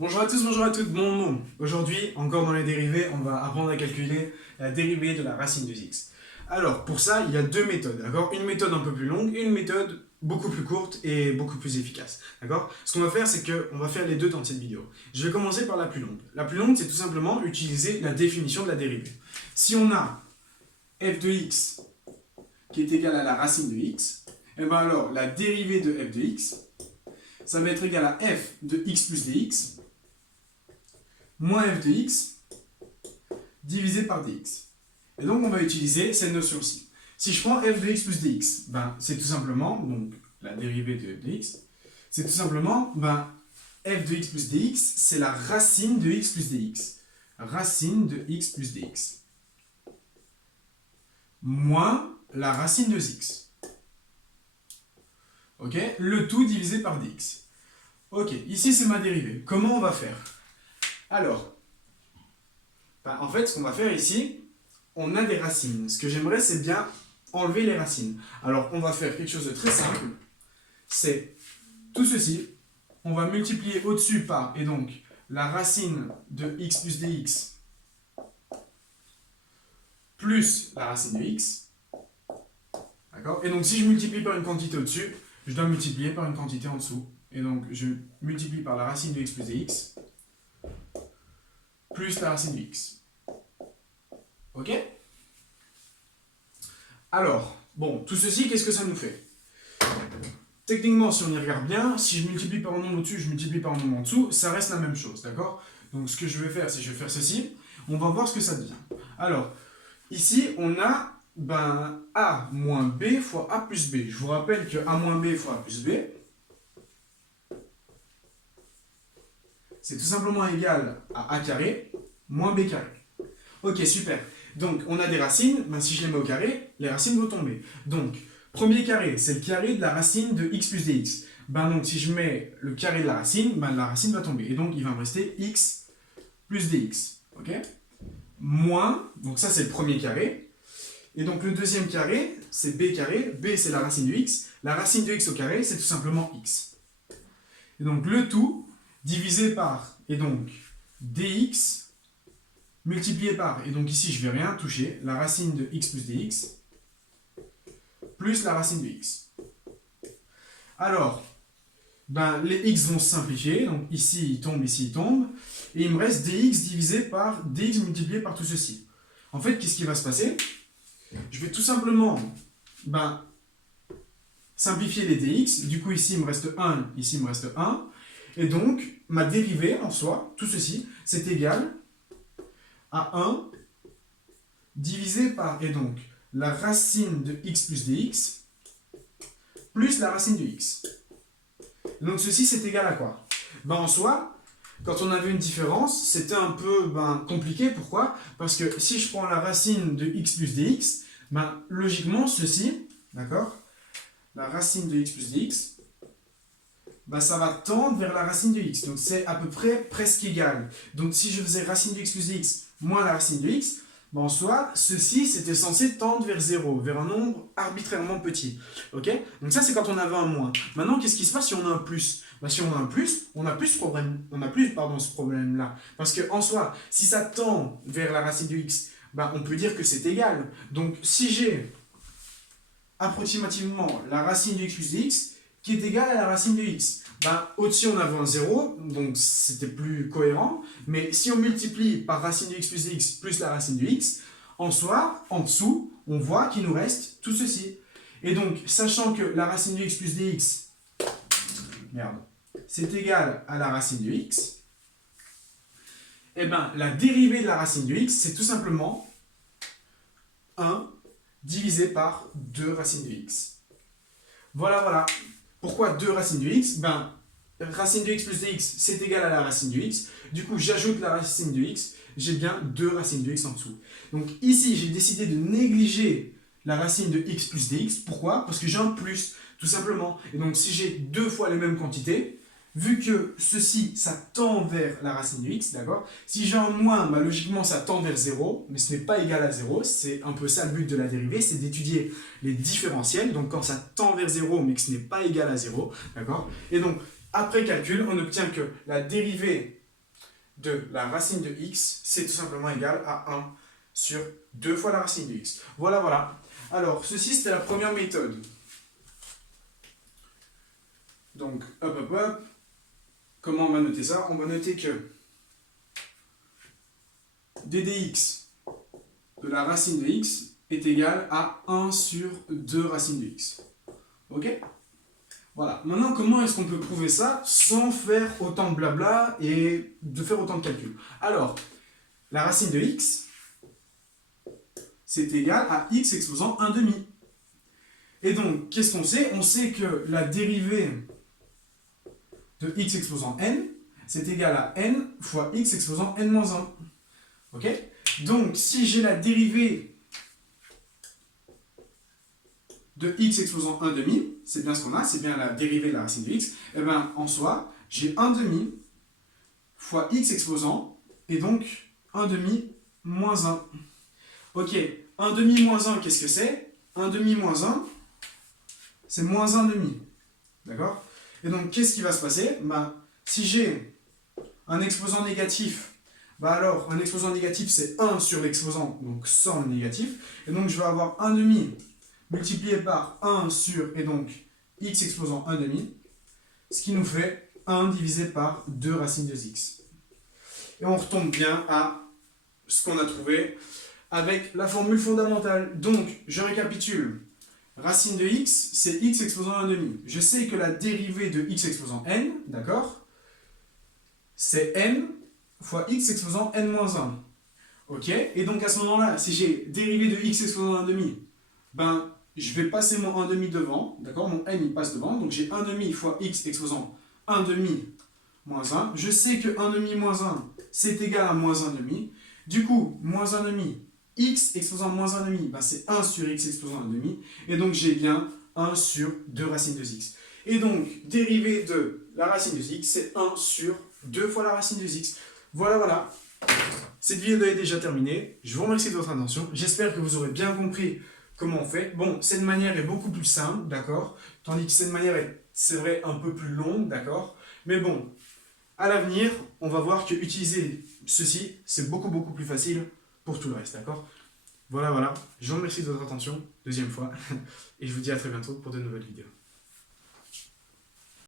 Bonjour à tous, bonjour à toutes, bon nom. Aujourd'hui, encore dans les dérivés, on va apprendre à calculer la dérivée de la racine de x. Alors, pour ça, il y a deux méthodes, d'accord? Une méthode un peu plus longue et une méthode beaucoup plus courte et beaucoup plus efficace, d'accord? Ce qu'on va faire, c'est qu'on va faire les deux dans cette vidéo. Je vais commencer par la plus longue. La plus longue, c'est tout simplement utiliser la définition de la dérivée. Si on a f de x qui est égal à la racine de x, et bien alors, la dérivée de f de x, ça va être égal à f de x plus dx, moins f de x divisé par dx. Et donc, on va utiliser cette notion-ci. Si je prends f de x plus dx, ben, c'est tout simplement, donc la dérivée de f de x, c'est tout simplement, f de x plus dx, c'est la racine de x plus dx. Racine de x plus dx. Moins la racine de x. Ok? Le tout divisé par dx. Ok, ici c'est ma dérivée. Comment on va faire? Alors, en fait, ce qu'on va faire ici, on a des racines. Ce que j'aimerais, c'est bien enlever les racines. Alors, on va faire quelque chose de très simple. C'est tout ceci. On va multiplier au-dessus par, et donc, la racine de x plus dx plus la racine de x. D'accord? Et donc, si je multiplie par une quantité au-dessus, je dois multiplier par une quantité en dessous. Et donc, je multiplie par la racine de x plus dx plus la racine de x. Ok? Alors, bon, tout ceci, qu'est-ce que ça nous fait? Techniquement, si on y regarde bien, si je multiplie par un nombre au-dessus, je multiplie par un nombre en dessous, ça reste la même chose, d'accord? Donc, ce que je vais faire, c'est que je vais faire ceci. On va voir ce que ça devient. Alors, ici, on a a moins b fois a plus b. Je vous rappelle que a moins b fois a plus b, c'est tout simplement égal à a carré moins b carré. Ok, super. Donc, on a des racines. Si je les mets au carré, les racines vont tomber. Donc, premier carré, c'est le carré de la racine de x plus dx. Donc, si je mets le carré de la racine va tomber. Et donc, il va me rester x plus dx. Ok? Moins, donc ça, c'est le premier carré. Et donc, le deuxième carré, c'est b carré. B, c'est la racine de x. La racine de x au carré, c'est tout simplement x. Et donc, le tout divisé par, et donc, dx multiplié par, et donc ici je ne vais rien toucher, la racine de x plus dx, plus la racine de x. Alors, les x vont se simplifier, donc ici il tombe, et il me reste dx divisé par dx multiplié par tout ceci. En fait, qu'est-ce qui va se passer? Je vais tout simplement simplifier les dx, du coup ici il me reste 1, ici il me reste 1, et donc ma dérivée en soi, tout ceci, c'est égal à 1 divisé par, et donc, la racine de x plus dx plus la racine de x. Et donc, ceci, c'est égal à quoi? En soi, quand on avait une différence, c'était un peu compliqué. Pourquoi? Parce que si je prends la racine de x plus dx, logiquement, ceci, d'accord? La racine de x plus dx, ça va tendre vers la racine de x. Donc, c'est à peu près presque égal. Donc, si je faisais racine de x plus dx moins la racine de x, en soi, ceci, c'était censé tendre vers 0, vers un nombre arbitrairement petit. Ok? Donc ça, c'est quand on avait un moins. Maintenant, qu'est-ce qui se passe si on a un plus? Si on a un plus, on n'a plus ce problème, ce problème-là. Parce que en soi, si ça tend vers la racine de x, on peut dire que c'est égal. Donc, si j'ai approximativement la racine de x plus dx, qui est égale à la racine de x. Au-dessus, on avait un 0, donc c'était plus cohérent. Mais si on multiplie par racine de x plus dx plus la racine de x, en soi, en dessous, on voit qu'il nous reste tout ceci. Et donc, sachant que la racine de x plus dx, c'est égal à la racine de x, la dérivée de la racine de x, c'est tout simplement 1 divisé par 2 racines de x. Voilà. Pourquoi 2 racines de x? Racine de x plus dx, c'est égal à la racine de x. Du coup, j'ajoute la racine de x, j'ai bien 2 racines de x en dessous. Donc ici, j'ai décidé de négliger la racine de x plus dx. Pourquoi? Parce que j'ai un plus, tout simplement. Et donc, si j'ai deux fois les mêmes quantités, vu que ceci, ça tend vers la racine de x, d'accord? Si j'ai un moins, logiquement, ça tend vers 0, mais ce n'est pas égal à 0. C'est un peu ça le but de la dérivée, c'est d'étudier les différentiels. Donc, quand ça tend vers 0, mais que ce n'est pas égal à 0, d'accord? Et donc, après calcul, on obtient que la dérivée de la racine de x, c'est tout simplement égal à 1 sur 2 fois la racine de x. Voilà, voilà. Alors, ceci, c'était la première méthode. Donc, hop, hop, hop. Comment on va noter ça? On va noter que d dx de la racine de x est égal à 1 sur 2 racines de x. Ok? Voilà. Maintenant, comment est-ce qu'on peut prouver ça sans faire autant de blabla et de faire autant de calculs? Alors, la racine de x, c'est égal à x exposant 1 demi. Et donc, qu'est-ce qu'on sait? On sait que la dérivée de x exposant n, c'est égal à n fois x exposant n-1. Ok? Donc, si j'ai la dérivée de x exposant 1 demi, c'est bien ce qu'on a, c'est bien la dérivée de la racine de x, et bien en soi, j'ai 1 demi fois x exposant, et donc 1 demi moins 1. Ok, 1 demi moins 1, qu'est-ce que c'est? 1 demi moins 1, c'est moins 1 demi. D'accord? Et donc, qu'est-ce qui va se passer? Bah, si j'ai un exposant négatif, bah alors, un exposant négatif, c'est 1 sur l'exposant, donc sans le négatif. Et donc, je vais avoir 1 demi multiplié par 1 sur, et donc, x exposant 1 demi, ce qui nous fait 1 divisé par 2 racines de x. Et on retombe bien à ce qu'on a trouvé avec la formule fondamentale. Donc, je récapitule. Racine de x, c'est x exposant 1 demi. Je sais que la dérivée de x exposant n, d'accord, c'est n fois x exposant n-1. Ok? Et donc à ce moment-là, si j'ai dérivé de x exposant 1 demi, ben, je vais passer mon 1 demi devant, d'accord? Mon n, il passe devant. Donc j'ai 1 demi fois x exposant 1 demi moins 1. Je sais que 1 demi moins 1, c'est égal à moins 1 demi. Du coup, moins 1 demi, x exposant moins 1 demi, ben c'est 1 sur x exposant 1 demi. Et donc j'ai bien 1 sur 2 racines de x. Et donc, dérivée de la racine de x, c'est 1 sur 2 fois la racine de x. Voilà, voilà. Cette vidéo est déjà terminée. Je vous remercie de votre attention. J'espère que vous aurez bien compris comment on fait. Bon, cette manière est beaucoup plus simple, d'accord? Tandis que cette manière est, c'est vrai, un peu plus longue, d'accord? Mais bon, à l'avenir, on va voir que utiliser ceci, c'est beaucoup plus facile pour tout le reste, d'accord? Voilà, voilà. Je vous remercie de votre attention, deuxième fois. Et je vous dis à très bientôt pour de nouvelles vidéos.